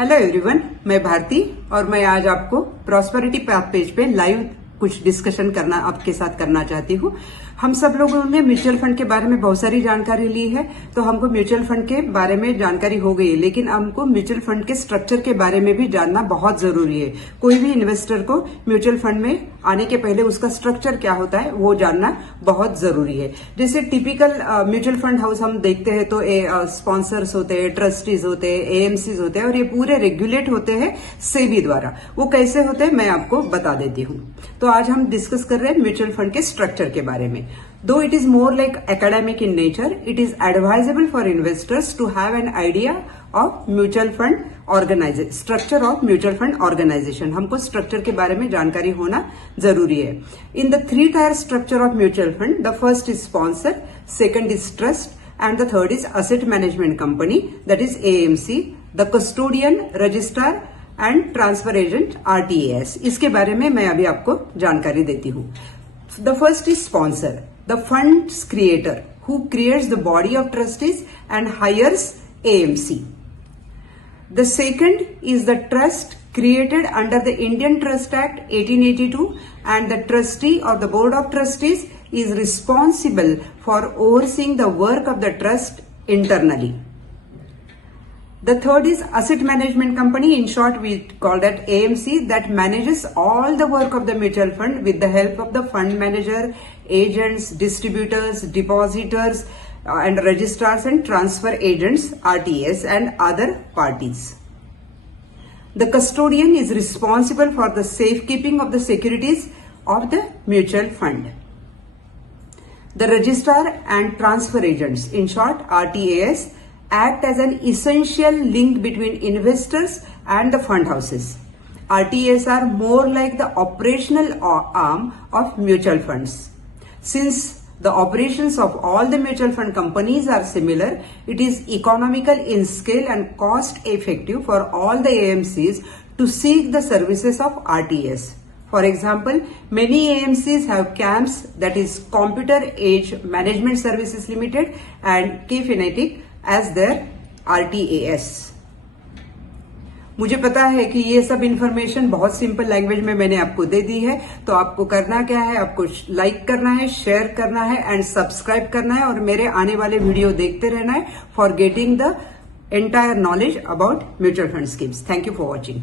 Hello everyone, मैं भारती और मैं आज आपको प्रॉस्पेरिटी पैथ पेज पे लाइव कुछ डिस्कशन करना आपके साथ करना चाहती हूँ। हम सब लोगों ने म्यूचुअल फंड के बारे में बहुत सारी जानकारी ली है, तो हमको म्यूचुअल फंड के बारे में जानकारी हो गई है, लेकिन हमको म्यूचुअल फंड के स्ट्रक्चर के बारे में भी जानना बहुत जरूरी है। कोई भी इन्वेस्टर को म्यूचुअल फंड में आने के पहले उसका स्ट्रक्चर क्या होता है वो जानना बहुत जरूरी है। जैसे टिपिकल म्यूचुअल फंड हाउस हम देखते हैं तो स्पॉन्सर्स होते हैं, ट्रस्टीज होते हैं, एएमसीज होते हैं और ये पूरे रेगुलेट होते हैं सेबी द्वारा। वो कैसे होते हैं मैं आपको बता देती हूँ। तो आज हम डिस्कस कर रहे हैं म्यूचुअल फंड के स्ट्रक्चर के बारे में। Though it is more like academic in nature, it is advisable for investors to have an idea of mutual fund organization, structure of mutual fund organization. हमको स्ट्रक्चर के बारे में जानकारी होना जरूरी है। In the three tier structure of mutual fund, the first is sponsor, second is trust, and the third is asset management company, that is AMC, the custodian, registrar and transfer agent RTAS। इसके बारे में मैं अभी आपको जानकारी देती हूँ। The first is sponsor, the funds creator who creates the body of trustees and hires AMC। The second is the trust created under the Indian Trust Act 1882 and the trustee or the board of trustees is responsible for overseeing the work of the trust internally. The third is asset management company, in short we call that AMC, that manages all the work of the mutual fund with the help of the fund manager, agents, distributors, depositors and registrars and transfer agents RTAs and other parties. The custodian is responsible for the safekeeping of the securities of the mutual fund. The registrar and transfer agents, in short RTAs, act as an essential link between investors and the fund houses. RTAs are more like the operational arm of mutual funds. Since the operations of all the mutual fund companies are similar, it is economical in scale and cost effective for all the AMCs to seek the services of RTAs. For example, many AMCs have CAMS, that is Computer Age Management Services Limited, and Kfinetic as their RTAS. मुझे पता है कि ये सब इंफॉर्मेशन बहुत simple language में मैंने आपको दे दी है, तो आपको करना क्या है, आपको लाइक करना है, शेयर करना है एंड सब्सक्राइब करना है और मेरे आने वाले वीडियो देखते रहना है for getting the entire knowledge about mutual fund schemes. Thank you for watching.